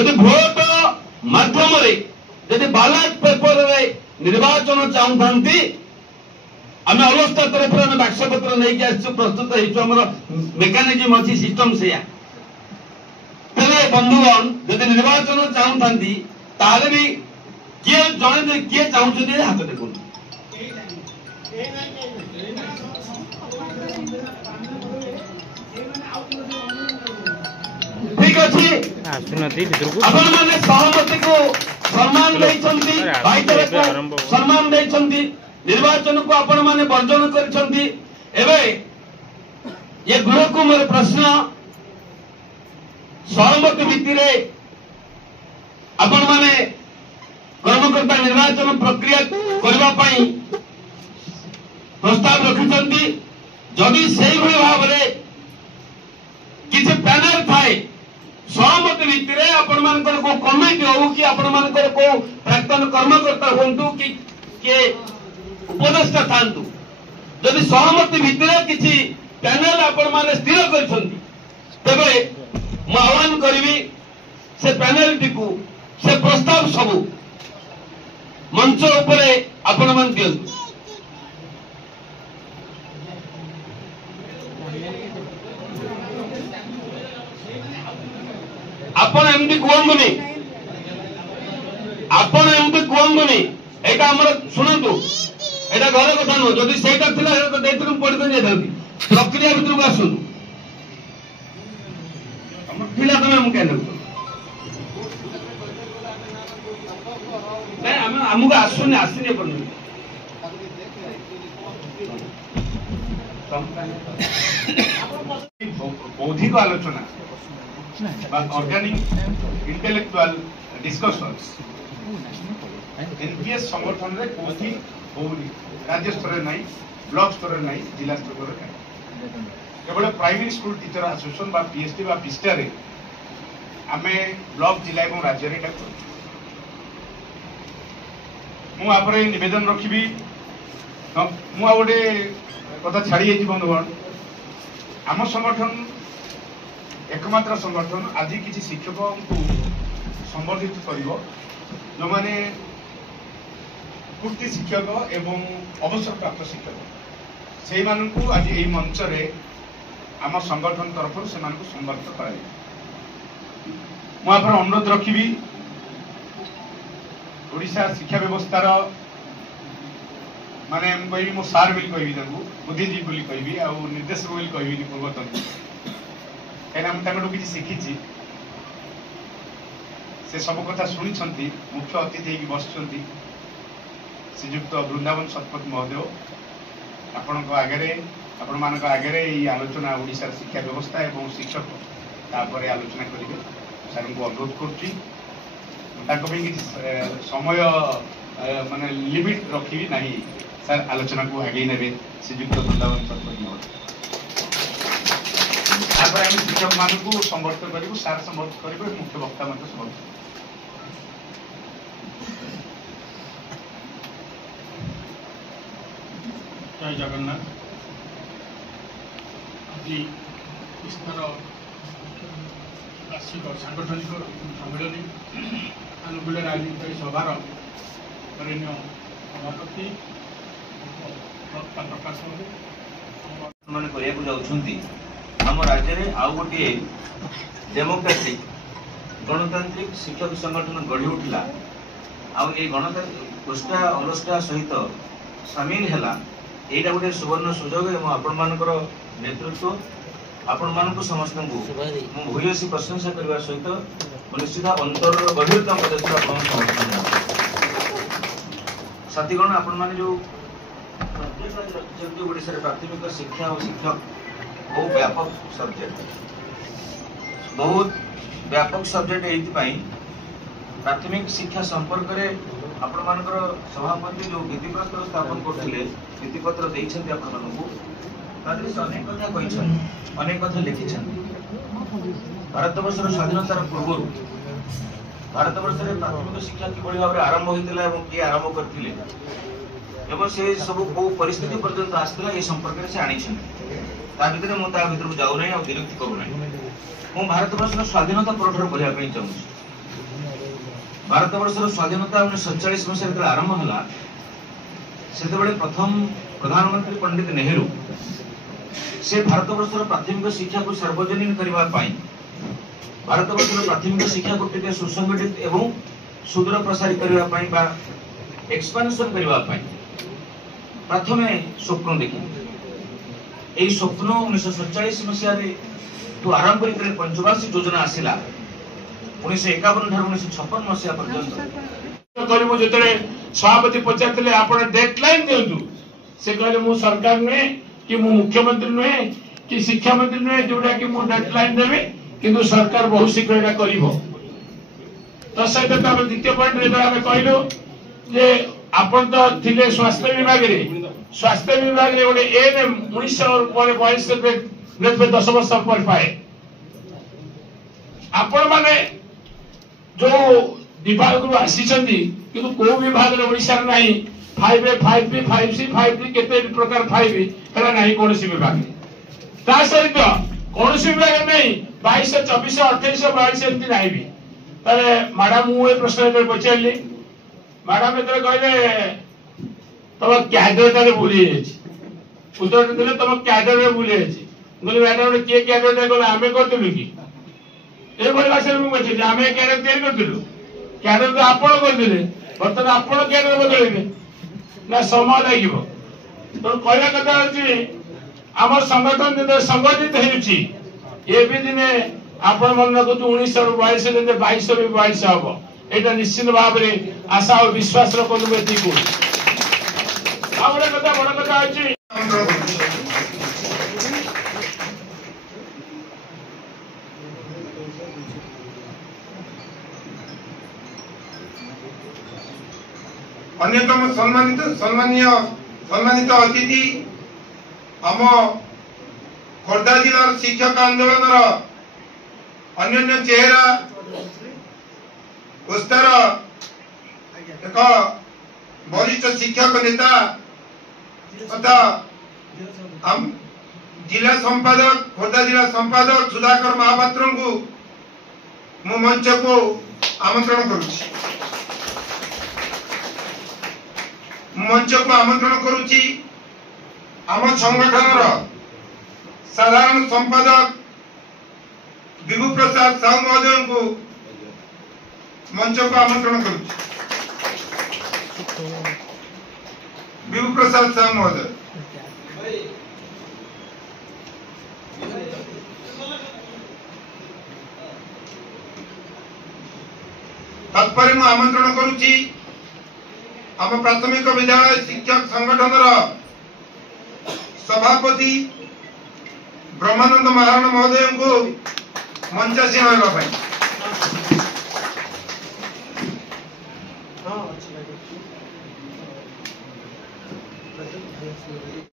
जदि भोट माध्यम जदि बैलेट पेपर रे निर्वाचन चाहूंती आम अवस्था तरफ बाक्सपत्र नहीं प्रस्तुत होमर मेकानिजम अच्छी सिस्टम से बंधुगण जदि निर्वाचन चाहूंती ताले भी किए जड़े किए चाहते हाथ देखु ठीक अच्छे आपण मैंने सहमति को सम्मान भाईचारा को सम्मान निर्वाचन को आपण मैंने वर्जन कर गृह को मोर प्रश्न सहमति भित्ति आपण मैंने कर्मकर्ता निर्वाचन प्रक्रिया करने प्रस्ताव रखिंट जदि से भाव में किसी पैनल थाए सहमति भित्ति आपण मानकर को कमिटी हो कि आपण मानकर को प्राक्तन कर्मकर्ता हूँ कि उपदेष्टा था जदि सहमति भित्ति किसी पैनल आपण माने स्थिर कर तेरे मु आह्वान करी से पैनल टी से प्रस्ताव सबू मंच उपरे आपण मान दियंतु आपण एमती कहतुनि आपण एमती कहतुनि एटा हमर सुनंतु एटा घर कथा नुह जदि सेटा थिला तो देथुम पड़ित जाई प्रक्रिया भितर को आसु हमर थिला तमे हम कहने नहीं हमको आसुनि आसिने पड़न बौद्धिक आलोचना ऑर्गेनिक इंटेलेक्चुअल डिस्कशंस एनपीएस संगठन रे कोठी होउनी राज्य स्तर रे नहीं ब्लॉक स्तर रे नहीं जिला स्तर रे नहीं केवल प्राइमरी स्कूल टीचर एसोसिएशन बा पीएसटी बा पिस्टा रे आमे ब्लॉक जिला एवं राज्य रे डाक मु आपरे निवेदन रखिबी मु आ गोटे कथा छाड़ी जाई बंधुगण आम संगठन एकमात्र संगठन आज किसी शिक्षक को संबर्धित कर जो माने पूर्ति शिक्षक एवं अवसर प्राप्त शिक्षक से आज यही मंच रे आम संगठन तरफ से संबर्धित कर अनुरोध रखी ओडिशा शिक्षा व्यवस्थार माने कह मो सार बोली कह बुद्धिजीवी बोली कह निर्देशक बोली कह पूर्वतन कहीं किसी शिखी से सब कथा शुणी मुख्य अतिथि बस श्रीजुक्त वृंदावन शतपथ महोदय आपण मान आगे आलोचना ओडिशा शिक्षा व्यवस्था एवं शिक्षक तापर आलोचना करेंगे सर को अनुरोध कर समय माने लिमिट रखी ना सर आलोचना को आगे ने श्रीजुक्त वृंदावन शतपथ महोदय शिक्षक मान संबर्धित करूँ सार संबर्धित करेंगे मुख्य वक्ता संबर्धित जय जगन्नाथ आज वार्षिक सांगठनिक सम्मेलन अनुकूल राजनीतिक सभार सभापति प्रकाश आम राज्य में आउ गोटे डेमोक्रेटिक गणतांत्रिक शिक्षक संगठन गढ़ी उठला गणतांत्रिक कोष्टा अनुष्ठा सहित सामिल है यहाँ गोटे सुवर्ण सुजोग आपण मानकर नेतृत्व आपण मानक समस्त भूयसी प्रशंसा करने सहित निश्चित अंतर गभीरता साथीगण आपण मैंने जो ओडिशा प्राथमिक शिक्षा और शिक्षक बहुत व्यापक सब्जेक्ट ये प्राथमिक शिक्षा संपर्क में आपण मानकर सभापति जो भित्तिप्रस्तर स्थापन करते भित्तिपत्र देते अनेक कथा अनेक कथा लिखि भारतवर्षर स्वाधीनतार पूर्व भारतवर्ष में प्राथमिक शिक्षा किभली भाव में आरंभ होता है किए आरंभ करते से सब कौ परिस्थिति पर्यंत आसला ये संपर्क से आनी भर मुझे जाऊना और विरक्ति करूना मु भारतवर्ष स्वाधीनता परठार कहना चाहिए भारत वर्षर स्वाधीनता 1947 मसीह जो आरंभ है से प्रथम प्रधानमंत्री पंडित नेहरू से भारत वर्षर प्राथमिक शिक्षा को सार्वजनिक करने भारत वर्षर प्राथमिक शिक्षा को टिके सुसंगठित एवं सुदूर प्रसारित करने एक्सपांशन करने प्रथम स्वप्न देखी यही स्वप्न 1947 मसीह आरंभ कर पंचवार्षिक योजना आसला 1951 ठार 1956 मसीहा पर्यंत सभापति पचारे आप डेडलाइन दिंतु से कहले मु सरकार नुहे कि मु मुख्यमंत्री नुहे कि शिक्षा मंत्री नुहे जोटा कि मु डेडलाइन देवी किंतु सरकार बहुत शीघ्र यहाँ कर सहित द्वितीय पॉइंट कहलु जे आपण तो थिले स्वास्थ्य विभाग रे गोटे एएनएम 1942 बेद 10 वर्ष पर पाए आपण माने जो विभाग रू आसी किंतु को विभाग ओडिशा नहीं 5A 5B 5C 5D केते प्रकार 5B है नहीं कौन विभाग ता सहित कौन विभाग नहीं 22 24 28 22 एमती नहीं भी तारे मैडम मु प्रश्न पचारि मैडम ये कहले तुम क्याडर तारे भूली उत्तर देते तुम क्याडर भूली बोले मैडम किए क्याडर कहले आम करूँ कि ये भाषा मुझे आम क्याडर तैयारी करूँ क्याडर तो आप करते बर्तमान आप क्याडर बदल ना समय लगे तो कहला कथा अच्छी आम संगठन जो संगठित हो दिने आपण मन रखु 1942 दिन 22 भी 22 हम यहाँ निश्चित भाव में आशा और विश्वास रखु गोटे कथा बड़ कथा अच्छी अन्यतम सम्मानित अतिथि आम खोर्धा जिलार शिक्षक आंदोलन अन्य चेहरा उस्तार एक वरिष्ठ शिक्षक नेता तथा जिला संपादक खोर्धा जिला संपादक सुधाकर महापात्र को मु मंच को आमंत्रण करुछि करुछि आम संगठन साधारण संपादक विभु प्रसाद साहू महोदय को मंच को आमंत्रण करुछि विभु प्रसाद साहू महोदय तत्पर मु आमंत्रण करुछि आम प्राथमिक विद्यालय शिक्षक संगठन सभापति ब्रह्मानंद महाराण महोदय को मंचासीन होगा।